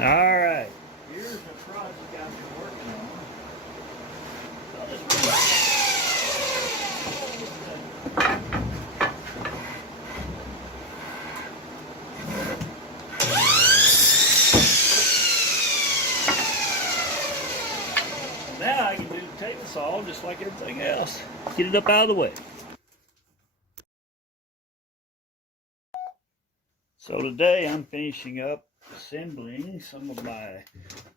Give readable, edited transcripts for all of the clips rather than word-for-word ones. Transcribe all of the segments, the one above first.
Alright, here's a project I've been working on. Now I can do the table saw just like everything else. Get it up out of the way. So today I'm finishing up assembling some of my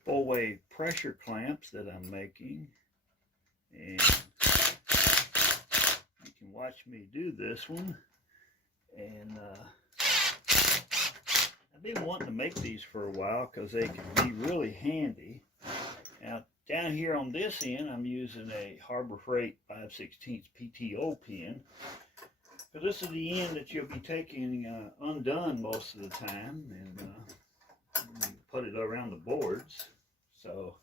full-wave pressure clamps that I'm making. And you can watch me do this one. And I've been wanting to make these for a while because they can be really handy. Now down here on this end I'm using a Harbor Freight 5/16 PTO pin. So this is the end that you'll be taking undone most of the time, and put it around the boards. So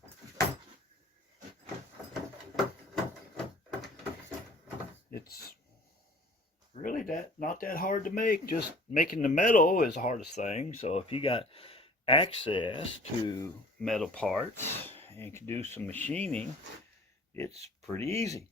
it's really not that hard to make. Just making the metal is the hardest thing. So if you got access to metal parts and can do some machining, it's pretty easy.